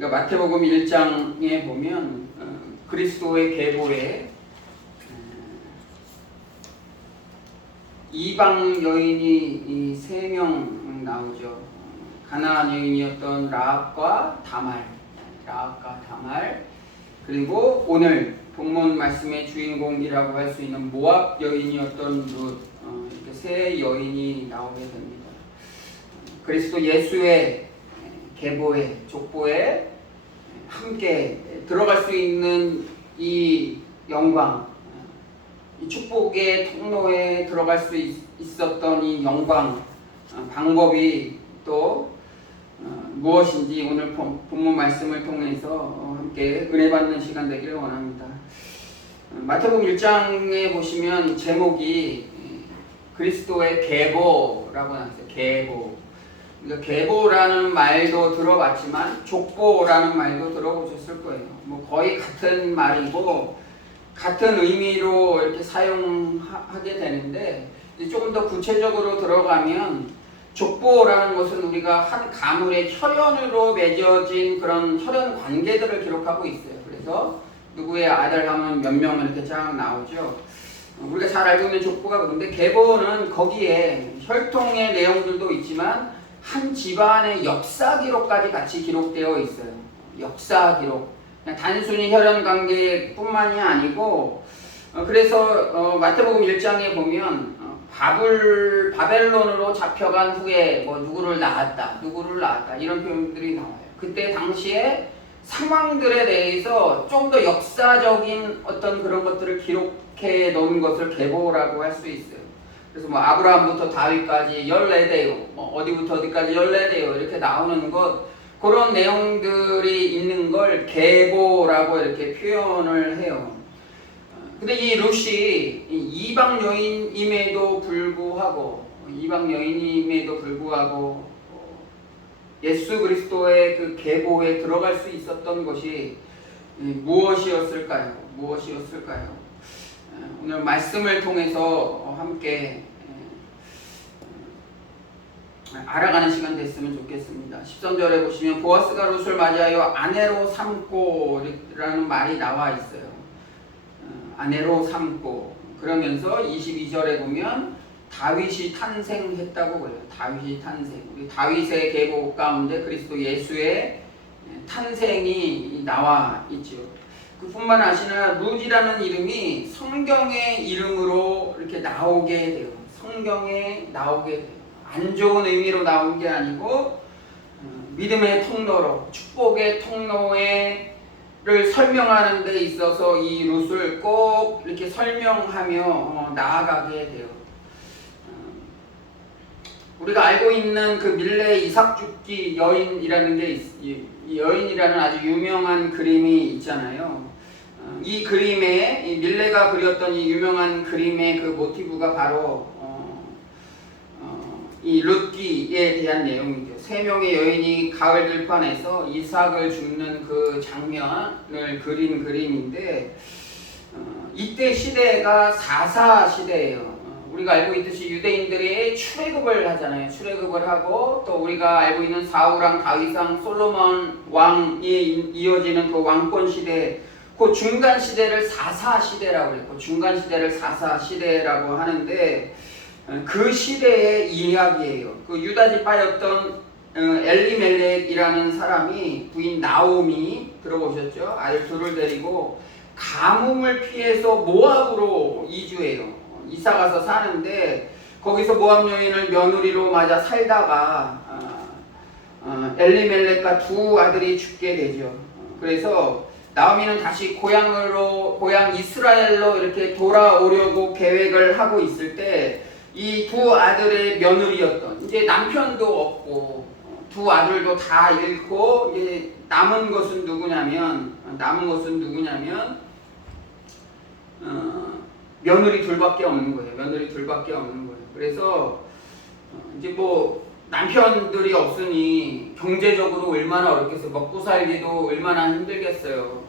그러니까 마태복음 1장에 보면 그리스도의 계보에 이방 여인이 3명 나오죠. 가나안 여인이었던 라합과 다말, 그리고 오늘 본문 말씀의 주인공이라고 할 수 있는 모압 여인이었던 룻, 이렇게 3 여인이 나오게 됩니다. 그리스도 예수의 계보에, 족보에 함께 들어갈 수 있는 이 영광, 이 축복의 통로에 들어갈 수 있었던 이 영광, 방법이 또 무엇인지 오늘 본문 말씀을 통해서 함께 은혜 받는 시간 되기를 원합니다. 마태복음 1장에 보시면 제목이 그리스도의 계보라고 나왔어요. 계보. 그러니까 계보라는 말도 들어봤지만 족보라는 말도 들어보셨을 거예요. 뭐 거의 같은 말이고 같은 의미로 이렇게 사용하게 되는데 조금 더 구체적으로 들어가면 족보라는 것은 우리가 한 가문의 혈연으로 맺어진 그런 혈연 관계들을 기록하고 있어요. 그래서 누구의 아들 하면 몇 명 이렇게 쫙 나오죠. 우리가 잘 알고 있는 족보가 그런데 계보는 거기에 혈통의 내용들도 있지만 한 집안의 역사 기록까지 같이 기록되어 있어요. 역사 기록. 그냥 단순히 혈연 관계뿐만이 아니고 그래서 마태복음 1장에 보면 바벨론으로 잡혀간 후에 뭐 누구를 낳았다 이런 표현들이 나와요. 그때 당시에 상황들에 대해서 좀 더 역사적인 어떤 그런 것들을 기록해 놓은 것을 계보라고 할 수 있어요. 그래서 뭐 아브라함부터 다윗까지 14대요, 뭐 어디부터 어디까지 14대요 이렇게 나오는 것, 그런 내용들이 있는 걸 계보라고 이렇게 표현을 해요. 근데 이 룻이 이방 여인임에도 불구하고 예수 그리스도의 그 계보에 들어갈 수 있었던 것이 무엇이었을까요? 오늘 말씀을 통해서 함께 알아가는 시간 됐으면 좋겠습니다. 13절에 보시면 보아스가 룻을 맞이하여 아내로 삼고라는 말이 나와 있어요. 아내로 삼고, 그러면서 22절에 보면 다윗이 탄생했다고 그래요. 다윗이 탄생. 우리 다윗의 계보 가운데 그리스도 예수의 탄생이 나와 있죠. 그뿐만 아니라 룻이라는 이름이 성경의 이름으로 이렇게 나오게 돼요. 안 좋은 의미로 나온 게 아니고 믿음의 통로로, 축복의 통로를 설명하는 데 있어서 이 룻을 꼭 이렇게 설명하며 나아가게 돼요. 우리가 알고 있는 그 밀레 이삭 죽기 여인이라는 게 여인이라는 아주 유명한 그림이 있잖아요. 이 그림에 이 밀레가 그렸던 이 유명한 그림의 그 모티브가 바로 이 룻기에 대한 내용이죠. 3명의 여인이 가을 들판에서 이삭을 줍는 그 장면을 그린 그림인데 이때 시대가 4.4 시대예요. 우리가 알고 있듯이 유대인들이 출애굽을 하잖아요. 출애굽을 하고 또 우리가 알고 있는 사울왕, 다윗왕, 솔로몬 왕이 이어지는 그 왕권 시대, 그 중간 시대를 4.4 시대라고 했고, 중간 시대를 4.4 시대라고 하는데 그 시대의 이야기예요. 그 유다 지파였던 엘리멜렉이라는 사람이 부인 나오미, 들어보셨죠? 아들 둘을 데리고 가뭄을 피해서 모압으로 이주해요. 이사 가서 사는데 거기서 모압 여인을 며느리로 맞아 살다가 엘리멜렉과 2 아들이 죽게 되죠. 그래서 나오미는 다시 고향 이스라엘로 이렇게 돌아오려고 계획을 하고 있을 때 이 2 아들의 며느리였던, 이제 남편도 없고 2 아들도 다 잃고 이제 남은 것은 누구냐면 며느리 둘밖에 없는 거예요. 그래서 이제 뭐 남편들이 없으니 경제적으로 얼마나 어렵겠어요. 먹고 살기도 얼마나 힘들겠어요.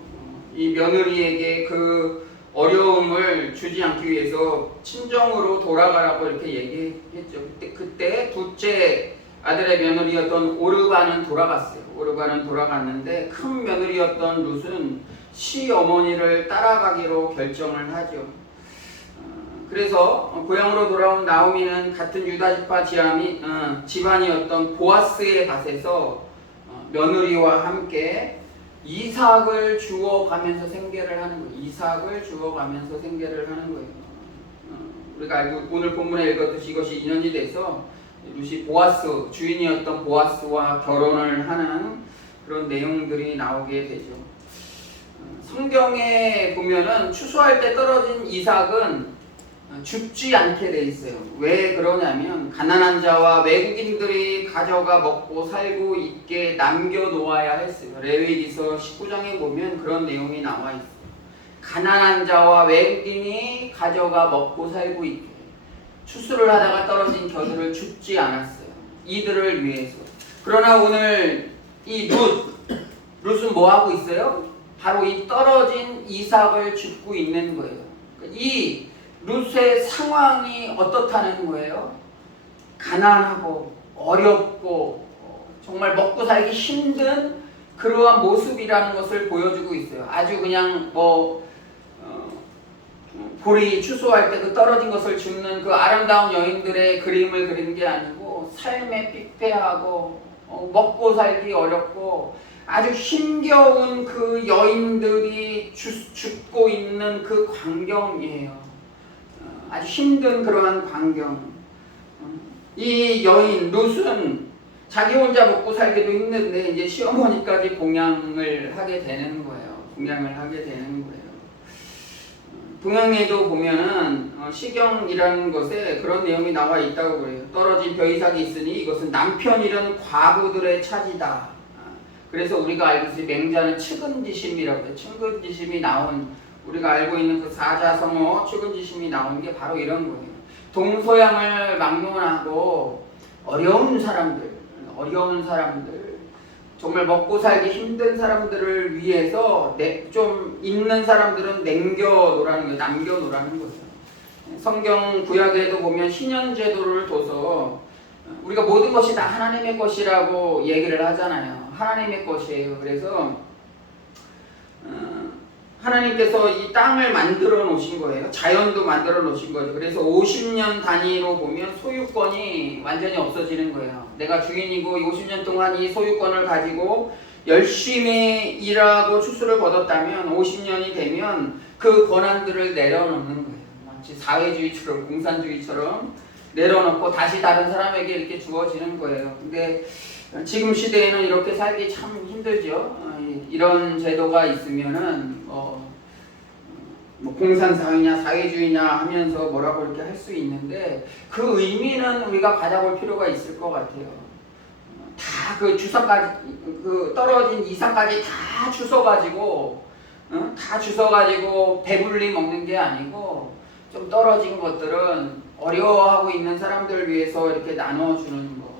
이 며느리에게 그 어려움을 주지 않기 위해서 친정으로 돌아가라고 이렇게 얘기했죠. 그때 둘째 아들의 며느리였던 오르바는 돌아갔어요. 오르바는 돌아갔는데 큰 며느리였던 룻은 시어머니를 따라가기로 결정을 하죠. 그래서 고향으로 돌아온 나오미는 같은 유다 지파 집안이었던 보아스의 밭에서 며느리와 함께 이삭을 주워가면서 생계를 하는 거예요. 이삭을 주워가면서 생계를 하는 거예요. 우리가 알고 오늘 본문에 읽었듯이 이것이 인연이 돼서 룻이 보아스, 주인이었던 보아스와 결혼을 하는 그런 내용들이 나오게 되죠. 성경에 보면은 추수할 때 떨어진 이삭은 죽지 않게 돼 있어요. 왜 그러냐면 가난한 자와 외국인들이 가져가 먹고 살고 있게 남겨놓아야 했어요. 레위기서 19장에 보면 그런 내용이 나와 있어요. 가난한 자와 외국인이 가져가 먹고 살고 있게. 추수를 하다가 떨어진 겨들을 줍지 않았어요. 이들을 위해서. 그러나 오늘 이 룻은 뭐 하고 있어요? 바로 이 떨어진 이삭을 줍고 있는 거예요. 이 룻의 상황이 어떻다는 거예요? 가난하고 어렵고 정말 먹고 살기 힘든 그러한 모습이라는 것을 보여주고 있어요. 아주 그냥 보리 추수할 때 그 떨어진 것을 줍는 그 아름다운 여인들의 그림을 그린 게 아니고 삶에 피폐하고 먹고 살기 어렵고 아주 힘겨운 그 여인들이 죽고 있는 그 광경이에요. 아주 힘든 그러한 광경. 이 여인 룻은 자기 혼자 먹고 살기도 힘든데 이제 시어머니까지 봉양을 하게 되는 거예요. 봉양을 하게 되는 거예요. 동양에도 보면은 시경이라는 것에 그런 내용이 나와 있다고 그래요. 떨어진 벼이삭이 있으니 이것은 남편 잃은 과부들의 차지다. 그래서 우리가 알고 있을 맹자는 측은지심이라고 해요. 측은지심이 나온 우리가 알고 있는 그 사자성어 측은지심이 나온 게 바로 이런 거예요. 동서양을 막론하고 어려운 사람들 정말 먹고 살기 힘든 사람들을 위해서 좀 있는 사람들은 남겨놓으라는 거죠. 성경 구약에도 보면 신현제도를 둬서 우리가 모든 것이 다 하나님의 것이라고 얘기를 하잖아요. 하나님의 것이에요. 그래서 하나님께서 이 땅을 만들어 놓으신 거예요. 자연도 만들어 놓으신 거죠. 그래서 50년 단위로 보면 소유권이 완전히 없어지는 거예요. 내가 주인이고 50년 동안 이 소유권을 가지고 열심히 일하고 추수를 거뒀다면 50년이 되면 그 권한들을 내려놓는 거예요. 마치 사회주의처럼 공산주의처럼 내려놓고 다시 다른 사람에게 이렇게 주어지는 거예요. 근데 지금 시대에는 이렇게 살기 참 힘들죠. 이런 제도가 있으면은 공산사회냐 사회주의냐 하면서 뭐라고 이렇게 할 수 있는데 그 의미는 우리가 가져볼 필요가 있을 것 같아요. 다 그 주사까지 그 떨어진 이삭까지 다 주워가지고 배불리 먹는 게 아니고 좀 떨어진 것들은 어려워하고 있는 사람들을 위해서 이렇게 나눠주는 거.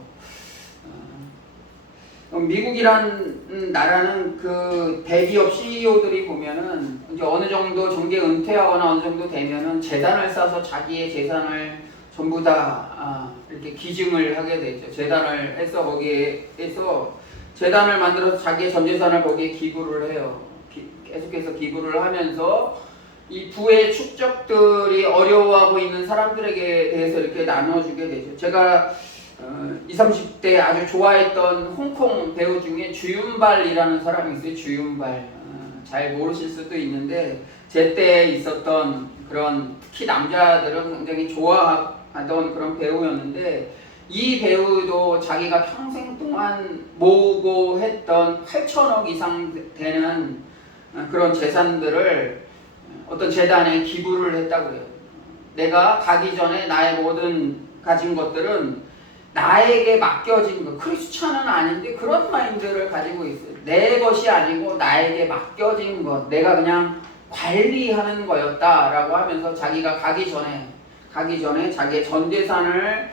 미국이란 나라는 그 대기업 CEO들이 보면은 이제 어느 정도 정계 은퇴하거나 어느 정도 되면은 재단을 쌓아서 자기의 재산을 전부 다 이렇게 기증을 하게 되죠. 재단을 해서 거기에서 재단을 만들어서 자기의 전 재산을 거기에 기부를 해요. 계속해서 기부를 하면서 이 부의 축적들이 어려워하고 있는 사람들에게 대해서 이렇게 나눠주게 되죠. 제가 20, 30대 아주 좋아했던 홍콩 배우 중에 주윤발이라는 사람이 있어요. 주윤발. 잘 모르실 수도 있는데 제때 있었던 그런 특히 남자들은 굉장히 좋아하던 그런 배우였는데 이 배우도 자기가 평생 동안 모으고 했던 8천억 이상 되는 그런 재산들을 어떤 재단에 기부를 했다고 해요. 내가 가기 전에 나의 모든 가진 것들은 나에게 맡겨진 것, 크리스찬은 아닌데 그런 마인드를 가지고 있어요. 내 것이 아니고 나에게 맡겨진 것, 내가 그냥 관리하는 거였다라고 하면서 자기가 가기 전에 자기의 전 재산을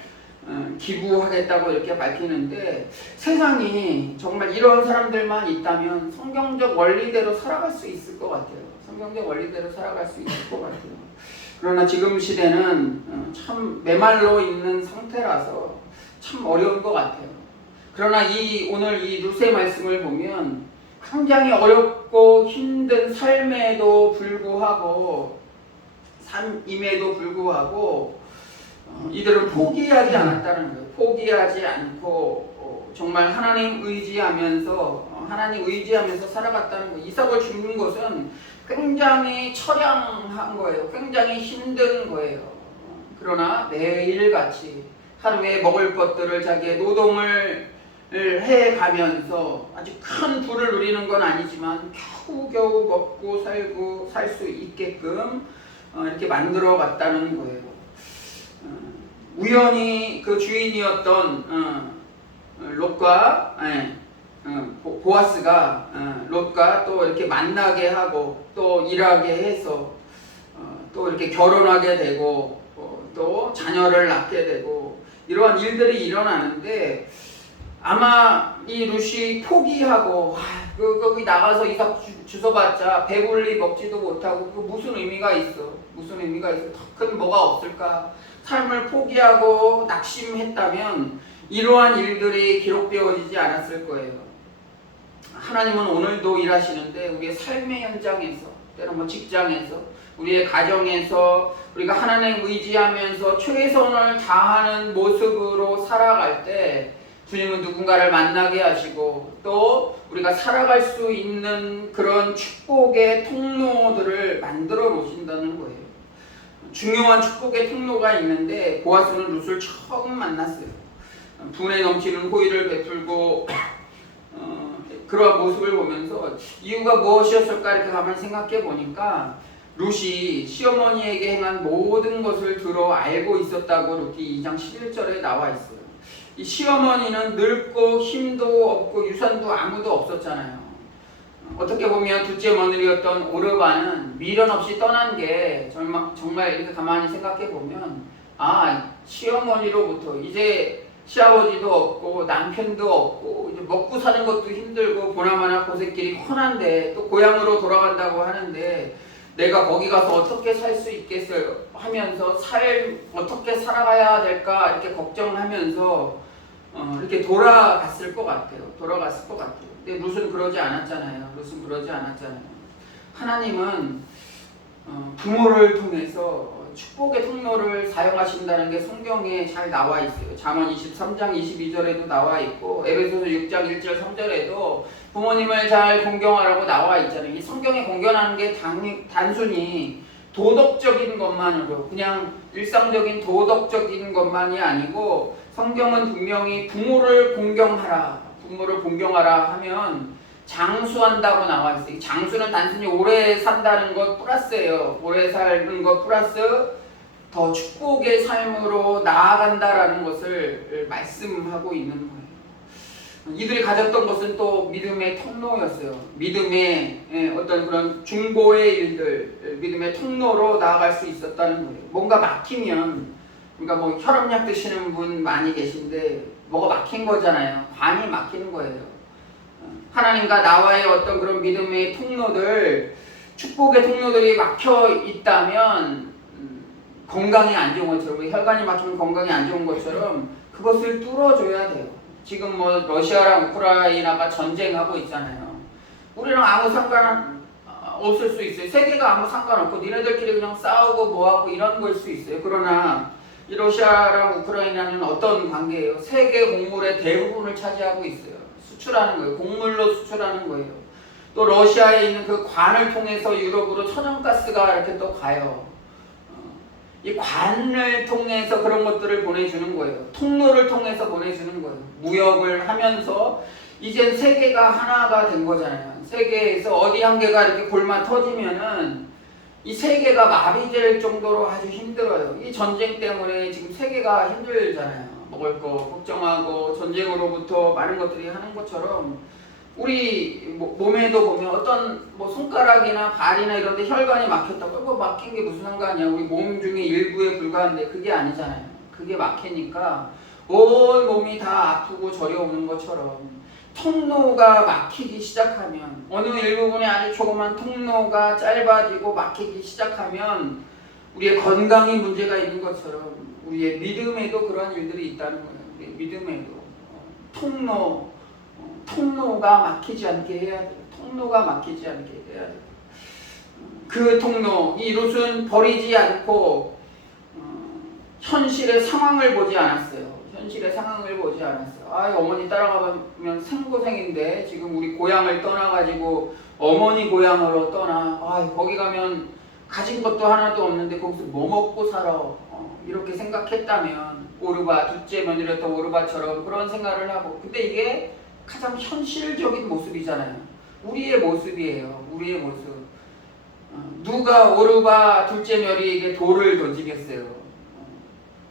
기부하겠다고 이렇게 밝히는데 세상이 정말 이런 사람들만 있다면 성경적 원리대로 살아갈 수 있을 것 같아요. 성경적 원리대로 살아갈 수 있을 것 같아요. 그러나 지금 시대는 참 메말라 있는 상태라서 참 어려운 것 같아요. 그러나 오늘 이 룻의 말씀을 보면 굉장히 어렵고 힘든 삶에도 불구하고 삶임에도 불구하고 이들은 포기하지 않았다는 거예요. 포기하지 않고 정말 하나님 의지하면서 살아갔다는 거예요. 이삭을 죽는 것은 굉장히 처량한 거예요. 굉장히 힘든 거예요. 그러나 매일같이 하루에 먹을 것들을 자기의 노동을 해가면서 아주 큰 부를 누리는 건 아니지만 겨우겨우 먹고 살고 살 수 있게끔 이렇게 만들어 갔다는 거예요. 우연히 그 주인이었던 롯과 보아스가 롯과 또 이렇게 만나게 하고 또 일하게 해서 또 이렇게 결혼하게 되고 또 자녀를 낳게 되고 이러한 일들이 일어나는데 아마 이 룻이 포기하고 거기 나가서 이삭 주워봤자 배불리 먹지도 못하고 그 무슨 의미가 있어? 무슨 의미가 있어? 더 큰 뭐가 없을까? 삶을 포기하고 낙심했다면 이러한 일들이 기록되어지지 않았을 거예요. 하나님은 오늘도 일하시는데 우리의 삶의 현장에서 때로 뭐 직장에서 우리의 가정에서 우리가 하나님 의지하면서 최선을 다하는 모습으로 살아갈 때 주님은 누군가를 만나게 하시고 또 우리가 살아갈 수 있는 그런 축복의 통로들을 만들어 놓으신다는 거예요. 중요한 축복의 통로가 있는데 보아스는 룻을 처음 만났어요. 분에 넘치는 호의를 베풀고 그러한 모습을 보면서 이유가 무엇이었을까 이렇게 가만히 생각해 보니까 룻이 시어머니에게 행한 모든 것을 들어 알고 있었다고 룻기 2장 11절에 나와 있어요. 이 시어머니는 늙고 힘도 없고 유산도 아무도 없었잖아요. 어떻게 보면 둘째 며느리였던 오르반은 미련 없이 떠난 게 정말 이렇게 가만히 생각해 보면 시어머니로부터 이제 시아버지도 없고 남편도 없고 이제 먹고 사는 것도 힘들고 보나마나 고생길이 훤한데 또 고향으로 돌아간다고 하는데 내가 거기 가서 어떻게 살 수 있겠어요 하면서 어떻게 살아가야 될까 이렇게 걱정하면서 이렇게 돌아갔을 것 같아요. 근데 룻은 그러지 않았잖아요. 하나님은 부모를 통해서 축복의 통로를 사용하신다는 게 성경에 잘 나와 있어요. 잠언 23장 22절에도 나와 있고 에베소서 6장 1절 3절에도 부모님을 잘 공경하라고 나와 있잖아요. 이 성경에 공경하는 게 단순히 도덕적인 것만으로 그냥 일상적인 도덕적인 것만이 아니고 성경은 분명히 부모를 공경하라 하면 장수한다고 나와 있어요. 장수는 단순히 오래 산다는 것 플러스예요. 오래 사는 것 플러스 더 축복의 삶으로 나아간다라는 것을 말씀하고 있는 거예요. 이들이 가졌던 것은 또 믿음의 통로였어요. 믿음의 어떤 그런 중보의 일들, 믿음의 통로로 나아갈 수 있었다는 거예요. 뭔가 막히면, 그러니까 뭐 혈압약 드시는 분 많이 계신데 뭐가 막힌 거잖아요. 관이 막히는 거예요. 하나님과 나와의 어떤 그런 믿음의 통로들, 축복의 통로들이 막혀 있다면 건강이 안 좋은 것처럼, 혈관이 막히면 건강이 안 좋은 것처럼 그것을 뚫어줘야 돼요. 지금 뭐 러시아랑 우크라이나가 전쟁하고 있잖아요. 우리랑 아무 상관 없을 수 있어요. 세계가 아무 상관없고 니네들끼리 그냥 싸우고 뭐하고 이런 걸 수 있어요. 그러나 이 러시아랑 우크라이나는 어떤 관계예요? 세계 곡물의 대부분을 차지하고 있어요. 수출하는 거예요. 곡물로 수출하는 거예요. 또 러시아에 있는 그 관을 통해서 유럽으로 천연가스가 이렇게 또 가요. 이 관을 통해서 그런 것들을 보내주는 거예요. 통로를 통해서 보내주는 거예요. 무역을 하면서 이젠 세계가 하나가 된 거잖아요. 세계에서 어디 한 개가 이렇게 골마 터지면은 이 세계가 마비될 정도로 아주 힘들어요. 이 전쟁 때문에 지금 세계가 힘들잖아요. 먹을 거 걱정하고 전쟁으로부터 많은 것들이 하는 것처럼 우리 몸에도 보면 어떤 뭐 손가락이나 발이나 이런 데 혈관이 막혔다고 뭐 막힌 게 무슨 상관이야. 우리 몸 중에 일부에 불과한데 그게 아니잖아요. 그게 막히니까 온 몸이 다 아프고 저려오는 것처럼 통로가 막히기 시작하면 어느 일부분에 아주 조그만 통로가 짧아지고 막히기 시작하면 우리의 건강이 문제가 있는 것처럼 우리의 믿음에도 그러한 일들이 있다는 거예요. 우리의 믿음에도 통로가 막히지 않게 해야 돼요. 통로가 막히지 않게 해야 돼요. 그 통로, 이 룻은 버리지 않고 현실의 상황을 보지 않았어요. 현실의 상황을 보지 않았어요. 아, 어머니 따라가면 생고생인데 지금 우리 고향을 떠나가지고 어머니 고향으로 떠나. 아, 거기 가면 가진 것도 하나도 없는데 거기서 뭐 먹고 살아. 이렇게 생각했다면 오르바, 둘째 며느리였던 오르바처럼 그런 생각을 하고. 근데 이게 가장 현실적인 모습이잖아요. 우리의 모습이에요. 우리의 모습. 누가 오르바 둘째 며느리에게 돌을 던지겠어요?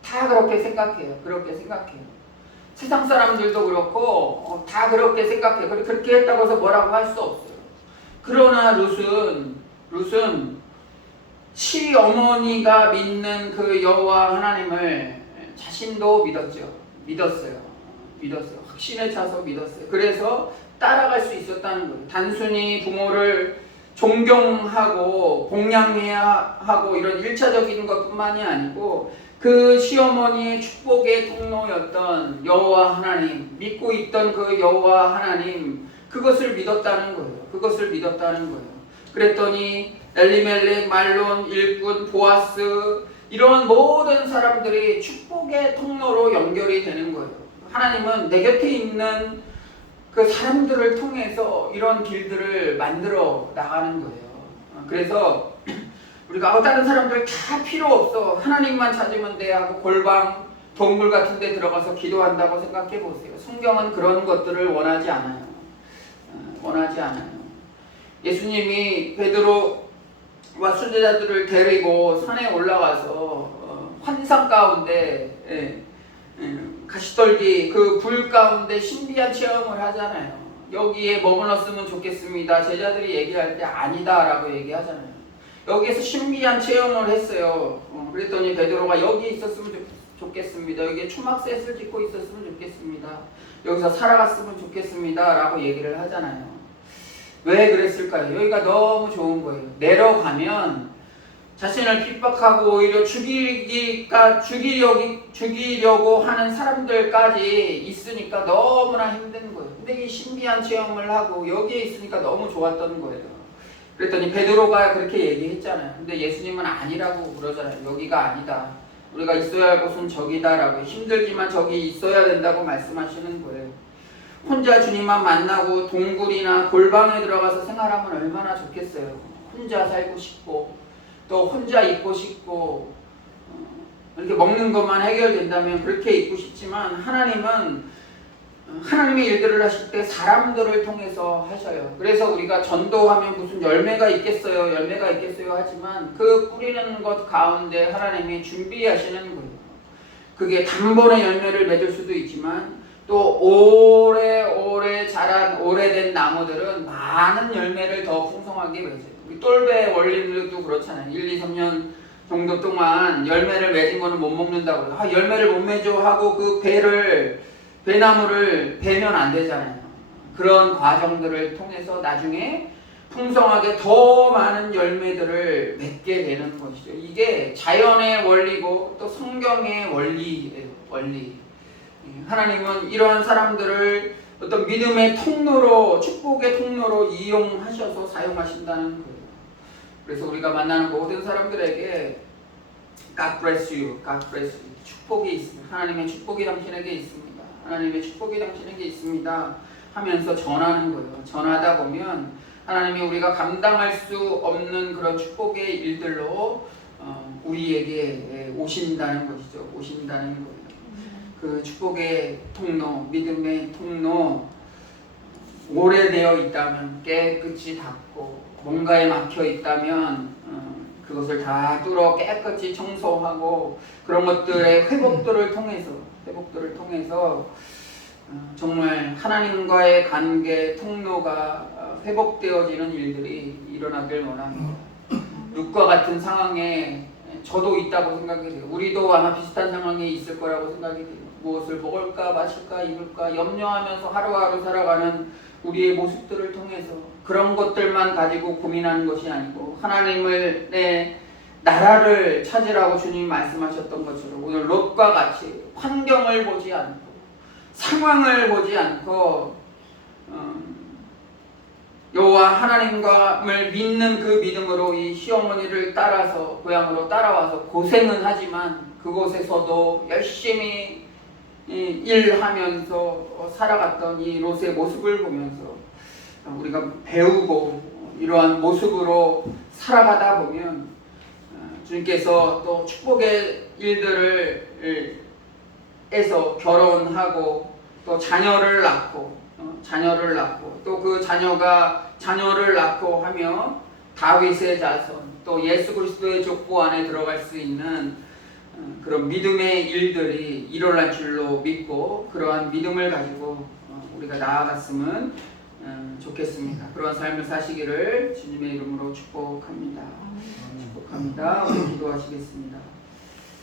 다 그렇게 생각해요. 그렇게 생각해요. 세상 사람들도 그렇고 다 그렇게 생각해요. 그렇게 했다고 해서 뭐라고 할 수 없어요. 그러나 룻은 시어머니가 믿는 그 여호와 하나님을 자신도 믿었어요. 확신에 차서 믿었어요. 그래서 따라갈 수 있었다는 거예요. 단순히 부모를 존경하고 복양해야 하고 이런 1차적인 것뿐만이 아니고 그 시어머니의 축복의 통로였던 여호와 하나님, 믿고 있던 그 여호와 하나님, 그것을 믿었다는 거예요. 그랬더니 엘리멜렉, 말론, 일꾼, 보아스 이런 모든 사람들이 축복의 통로로 연결이 되는 거예요. 하나님은 내 곁에 있는 그 사람들을 통해서 이런 길들을 만들어 나가는 거예요. 그래서 우리가 다른 사람들 다 필요 없어, 하나님만 찾으면 돼 하고 골방, 동굴 같은 데 들어가서 기도한다고 생각해 보세요. 성경은 그런 것들을 원하지 않아요. 예수님이 베드로와 순례자들을 데리고 산에 올라가서 환상 가운데 가시떨기 그 불 가운데 신비한 체험을 하잖아요. 여기에 머물렀으면 좋겠습니다. 제자들이 얘기할 때 아니다 라고 얘기하잖아요. 여기에서 신비한 체험을 했어요. 그랬더니 베드로가 여기 있었으면 좋겠습니다. 여기에 초막셋을 짓고 있었으면 좋겠습니다. 여기서 살아갔으면 좋겠습니다 라고 얘기를 하잖아요. 왜 그랬을까요? 여기가 너무 좋은 거예요. 내려가면 자신을 핍박하고 오히려 죽이려고 하는 사람들까지 있으니까 너무나 힘든 거예요. 근데 이 신비한 체험을 하고 여기에 있으니까 너무 좋았던 거예요. 그랬더니 베드로가 그렇게 얘기했잖아요. 근데 예수님은 아니라고 그러잖아요. 여기가 아니다. 우리가 있어야 할 곳은 저기다라고, 힘들지만 저기 있어야 된다고 말씀하시는 거예요. 혼자 주님만 만나고 동굴이나 골방에 들어가서 생활하면 얼마나 좋겠어요. 혼자 살고 싶고 또 혼자 있고 싶고 이렇게 먹는 것만 해결된다면 그렇게 있고 싶지만 하나님은 하나님의 일들을 하실 때 사람들을 통해서 하셔요. 그래서 우리가 전도하면 무슨 열매가 있겠어요 하지만 그 뿌리는 것 가운데 하나님이 준비하시는 거예요. 그게 단번에 열매를 맺을 수도 있지만 또 오래오래 자란 오래된 나무들은 많은 열매를 더 풍성하게 맺어요. 똘배 원리도 그렇잖아요. 1, 2, 3년 정도 동안 열매를 맺은 거는 못 먹는다고 그래요. 열매를 못 맺어 하고 그 배나무를 베면 안 되잖아요. 그런 과정들을 통해서 나중에 풍성하게 더 많은 열매들을 맺게 되는 것이죠. 이게 자연의 원리고 또 성경의 원리예요. 하나님은 이러한 사람들을 어떤 믿음의 통로로, 축복의 통로로 이용하셔서 사용하신다는 거예요. 그래서 우리가 만나는 모든 사람들에게 God bless you, God bless you. 축복이 있습니다. 하나님의 축복이 당신에게 있습니다. 하나님의 축복이 당신에게 있습니다 하면서 전하는 거예요. 전하다 보면 하나님이 우리가 감당할 수 없는 그런 축복의 일들로 우리에게 오신다는 것이죠. 오신다는 거예요. 그 축복의 통로, 믿음의 통로, 오래되어 있다면 깨끗이 닫고, 뭔가에 막혀 있다면 그것을 다 뚫어 깨끗이 청소하고, 그런 것들의 회복들을 통해서 정말 하나님과의 관계 통로가 회복되어지는 일들이 일어나길 원합니다. 룻과 같은 상황에 저도 있다고 생각이 돼요. 우리도 아마 비슷한 상황에 있을 거라고 생각이 돼요. 무엇을 먹을까 마실까 입을까 염려하면서 하루하루 살아가는 우리의 모습들을 통해서 그런 것들만 가지고 고민하는 것이 아니고 하나님을 나라를 찾으라고 주님이 말씀하셨던 것처럼 오늘 롯과 같이 환경을 보지 않고 상황을 보지 않고 여호와 하나님을 믿는 그 믿음으로 이 시어머니를 따라서 고향으로 따라와서 고생은 하지만 그곳에서도 열심히 일하면서 살아갔던 이 롯의 모습을 보면서 우리가 배우고 이러한 모습으로 살아가다 보면 주님께서 또 축복의 일들을 해서 결혼하고 또 자녀를 낳고 또 그 자녀가 자녀를 낳고 하며 다윗의 자손 또 예수 그리스도의 족보 안에 들어갈 수 있는 그런 믿음의 일들이 일어날 줄로 믿고 그러한 믿음을 가지고 우리가 나아갔으면 좋겠습니다. 그러한 삶을 사시기를 주님의 이름으로 축복합니다. 축복합니다. 우리 기도하시겠습니다.